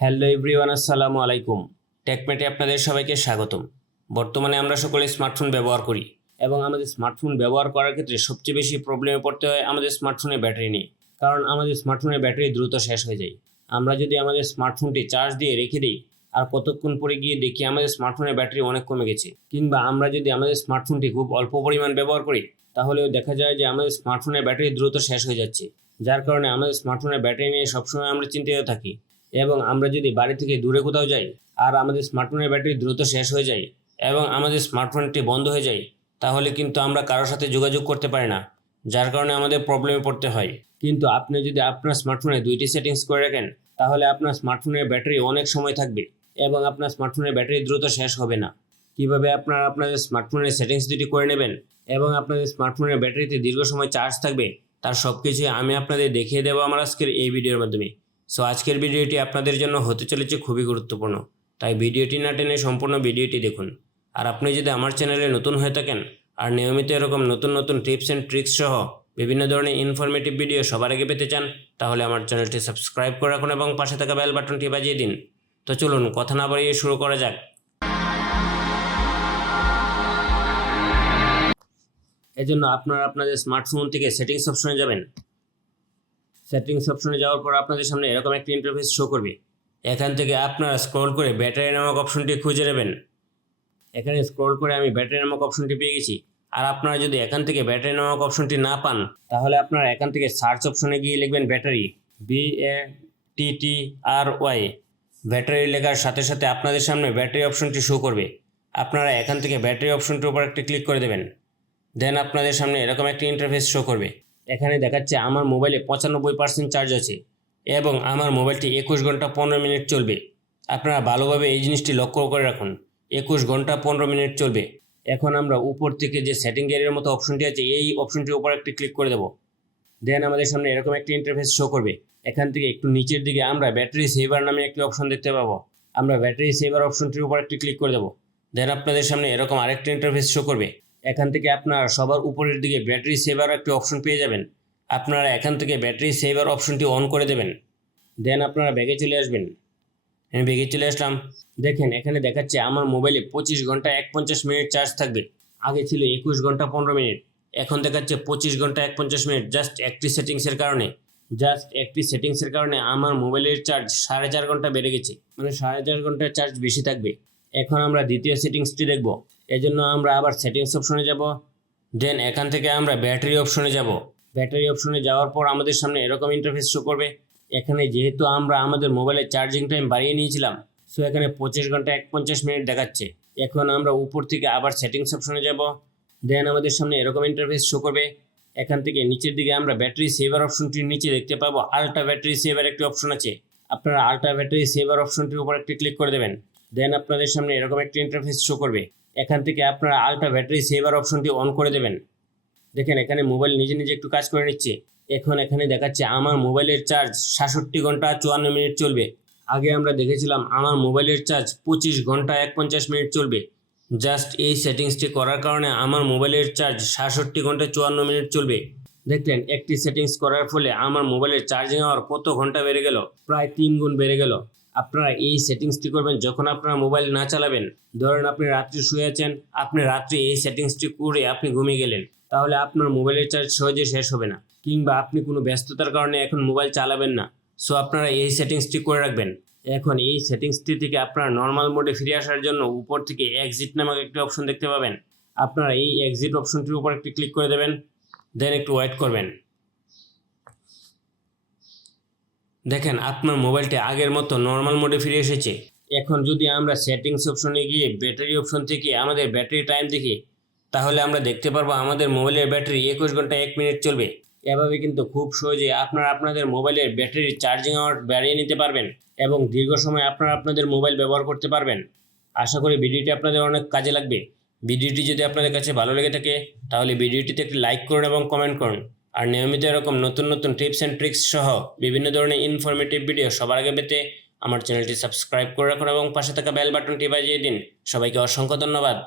Hello everyone, আসসালামু আলাইকুম। টেকমেটে আপনাদের সবাইকে স্বাগতম। বর্তমানে আমরা সকলে স্মার্টফোন ব্যবহার করি এবং আমাদের স্মার্টফোন ব্যবহার করার ক্ষেত্রে সবচেয়ে বেশি প্রবলেমে পড়তে হয় আমাদের স্মার্টফোনের ব্যাটারি নিয়ে। কারণ আমাদের স্মার্টফোনের ব্যাটারি দ্রুত শেষ হয়ে যায়। আমরা যদি আমাদের স্মার্টফোনটি চার্জ দিয়ে রেখে দিই আর কতক্ষণ পরে গিয়ে দেখি আমাদের স্মার্টফোনের ব্যাটারি অনেক কমে গেছে, কিংবা আমরা যদি আমাদের স্মার্টফোনটি খুব অল্প পরিমাণ ব্যবহার করি তাহলেও দেখা যায় যে আমাদের স্মার্টফোনের ব্যাটারি দ্রুত শেষ হয়ে যাচ্ছে, যার কারণে আমাদের স্মার্টফোনের ব্যাটারি নিয়ে সবসময় আমরা চিন্তিত থাকি। এবং আমরা যদি বাড়ি থেকে দূরে কোথাও যাই আর আমাদের স্মার্টফোনের ব্যাটারি দ্রুত শেষ হয়ে যায় এবং আমাদের স্মার্টফোনটি বন্ধ হয়ে যায়, তাহলে কিন্তু আমরা কারোর সাথে যোগাযোগ করতে পারি না, যার কারণে আমাদের প্রবলেমে পড়তে হয়। কিন্তু আপনি যদি আপনার স্মার্টফোনে দুইটি সেটিংস করে রাখেন তাহলে আপনার স্মার্টফোনের ব্যাটারি অনেক সময় থাকবে এবং আপনার স্মার্টফোনের ব্যাটারি দ্রুত শেষ হবে না। কিভাবে আপনারা আপনাদের স্মার্টফোনের সেটিংস দুটি করে নেবেন এবং আপনাদের স্মার্টফোনের ব্যাটারিতে দীর্ঘ সময় চার্জ থাকবে তার সব কিছুই আমি আপনাদের দেখিয়ে দেবো আমার আজকের এই ভিডিওর মাধ্যমে। সো আজকের ভিডিওটি আপনাদের জন্য হতে চলেছে খুবই গুরুত্বপূর্ণ, তাই ভিডিওটি না টেনে সম্পূর্ণ ভিডিওটি দেখুন। আর আপনি যদি আমার চ্যানেলে নতুন হয়ে থাকেন আর নিয়মিত এরকম নতুন নতুন টিপস অ্যান্ড ট্রিক্স সহ বিভিন্ন ধরনের ইনফরমেটিভ ভিডিও সবার আগে পেতে চান তাহলে আমার চ্যানেলটি সাবস্ক্রাইব করে রাখুন এবং পাশে থাকা বেল বাটনটি বাজিয়ে দিন। তো চলুন কথা না বাড়িয়ে শুরু করা যাক। এজন্য আপনারা আপনাদের স্মার্টফোন থেকে সেটিংস অপশনে যাবেন। সেটিংস অপশনে যাওয়ার পর আপনাদের সামনে এরকম একটি ইন্টারফেস শো করবে। এখান থেকে আপনারা স্ক্রল করে ব্যাটারি নামক অপশনটি খুঁজে নেবেন। এখানে স্ক্রল করে আমি ব্যাটারি নামক অপশনটি পেয়ে গেছি। আর আপনারা যদি এখান থেকে ব্যাটারি নামক অপশনটি না পান তাহলে আপনারা এখান থেকে সার্চ অপশনে গিয়ে লিখবেন ব্যাটারি, BATTRY। ব্যাটারি লেখার সাথে সাথে আপনাদের সামনে ব্যাটারি অপশনটি শো করবে। আপনারা এখান থেকে ব্যাটারি অপশনটির উপর একটি ক্লিক করে দেবেন। দেন আপনাদের সামনে এরকম একটি ইন্টারফেস শো করবে। এখানে দেখাচ্ছে আমার মোবাইলে 95% চার্জ আছে এবং আমার মোবাইলটি 21 ঘন্টা 15 মিনিট চলবে। আপনারা ভালোভাবে এই জিনিসটি লক্ষ্য করে রাখুন, 21 ঘন্টা 15 মিনিট চলবে। এখন আমরা উপর থেকে যে সেটিং এর মতো অপশনটি আছে এই অপশনটির উপর একটি ক্লিক করে দেব। দেন আমাদের সামনে এরকম একটি ইন্টারফেস শো করবে। এখান থেকে একটু নিচের দিকে আমরা ব্যাটারি সেভার নামে একটি অপশন দেখতে পাবো। আমরা ব্যাটারি সেভার অপশনটির উপর একটি ক্লিক করে দেব। দেন আপনাদের সামনে এরকম আরেকটি ইন্টারফেস শো করবে। এখান থেকে আপনারা সবার উপরের দিকে ব্যাটারি সেভার একটি অপশন পেয়ে যাবেন। আপনারা এখান থেকে ব্যাটারি সেভার অপশনটি অন করে দেবেন। দেন আপনারা ব্যাগে চলে আসবেন। আমি ব্যাগে চলে আসলাম। দেখেন এখানে দেখাচ্ছে আমার মোবাইলে 25 ঘন্টা 51 মিনিট চার্জ থাকবে। আগে ছিল 21 ঘন্টা 15 মিনিট, এখন দেখাচ্ছে 25 ঘন্টা 51 মিনিট। জাস্ট একটি সেটিংসের কারণে আমার মোবাইলের চার্জ 4.5 ঘন্টা বেড়ে গেছে, মানে 4.5 ঘন্টার চার্জ বেশি থাকবে। এখন আমরা দ্বিতীয় সেটিংসটি দেখব। এজন্য আমরা আবার সেটিংস অপশনে যাব। দেন এখান থেকে আমরা ব্যাটারি অপশনে যাব। ব্যাটারি অপশনে যাওয়ার পর আমাদের সামনে এরকম ইন্টারফেস শো করবে। এখানে যেহেতু আমরা আমাদের মোবাইলের চার্জিং টাইম বাড়িয়ে নিয়েছিলাম, সো এখানে 25 ঘন্টা 51 মিনিট দেখাচ্ছে। এখন আমরা উপর থেকে আবার সেটিংস অপশনে যাব। দেন আমাদের সামনে এরকম ইন্টারফেস শো করবে। এখান থেকে নিচের দিকে আমরা ব্যাটারি সেভার অপশনটির নিচে দেখতে পাবো আল্ট্রা ব্যাটারি সেভার একটি অপশন আছে। আপনারা আল্ট্রা ব্যাটারি সেভার অপশনটির উপর একটি ক্লিক করে দেবেন। দেন আপনাদের সামনে এরকম একটি ইন্টারফেস শো করবে। এখান থেকে আপনারা আল্ট্রা ব্যাটারি সেভার অপশনটি অন করে দেবেন। দেখেন এখানে মোবাইল নিজে নিজে একটু কাজ করে নিচ্ছে। এখন এখানে দেখাচ্ছে আমার মোবাইলের চার্জ 67 ঘন্টা 54 মিনিট চলবে। আগে আমরা দেখেছিলাম আমার মোবাইলের চার্জ 25 ঘন্টা 51 মিনিট চলবে। জাস্ট এই সেটিংসটি করার কারণে আমার মোবাইলের চার্জ 67 ঘন্টা 54 মিনিট চলবে। দেখলেন একটি সেটিংস করার ফলে আমার মোবাইলের চার্জিং আওয়ার কত ঘন্টা বেড়ে গেল, প্রায় 3 গুণ বেড়ে গেল। আপনারা এই সেটিংসটি করবেন যখন আপনারা মোবাইল না চালাবেন। ধরেন আপনি রাত্রে শুয়ে আছেন, আপনি রাত্রে এই সেটিংসটি করে আপনি ঘুমিয়ে গেলেন, তাহলে আপনার মোবাইলের চার্জ সহজে শেষ হবে না। কিংবা আপনি কোনো ব্যস্ততার কারণে এখন মোবাইল চালাবেন না, সো আপনারা এই সেটিংসটি করে রাখবেন। এখন এই সেটিংসটি থেকে আপনারা নর্মাল মোডে ফিরে আসার জন্য উপর থেকে এক্সিট নামক একটি অপশন দেখতে পাবেন। আপনারা এই এক্সিট অপশনটির উপর একটি ক্লিক করে দেবেন। দেন একটু ওয়েট করবেন। দেখেন আপনার মোবাইলটি আগের মতো নর্মাল মোডে ফিরে এসেছে। এখন যদি আমরা সেটিংস অপশনে গিয়ে ব্যাটারি অপশন থেকে আমাদের ব্যাটারি টাইম দেখি তাহলে আমরা দেখতে পারবো আমাদের মোবাইলের ব্যাটারি 21 ঘন্টা 1 মিনিট চলবে। এভাবে কিন্তু খুব সহজে আপনারা আপনাদের মোবাইলের ব্যাটারির চার্জিং আওয়ার বাড়িয়ে নিতে পারবেন এবং দীর্ঘ সময় আপনারা আপনাদের মোবাইল ব্যবহার করতে পারবেন। আশা করি ভিডিওটি আপনাদের অনেক কাজে লাগবে। ভিডিওটি যদি আপনাদের কাছে ভালো লেগে থাকে তাহলে ভিডিওটিতে একটি লাইক করুন এবং কমেন্ট করুন। আর নিয়মিত এরকম নতুন নতুন টিপস অ্যান্ড ট্রিক্স সহ বিভিন্ন ধরনের ইনফরমেটিভ ভিডিও সবার আগে পেতে আমার চ্যানেলটি সাবস্ক্রাইব করে রাখুন এবং পাশে থাকা বেল বাটনটি বাজিয়ে দিন। সবাইকে অসংখ্য ধন্যবাদ।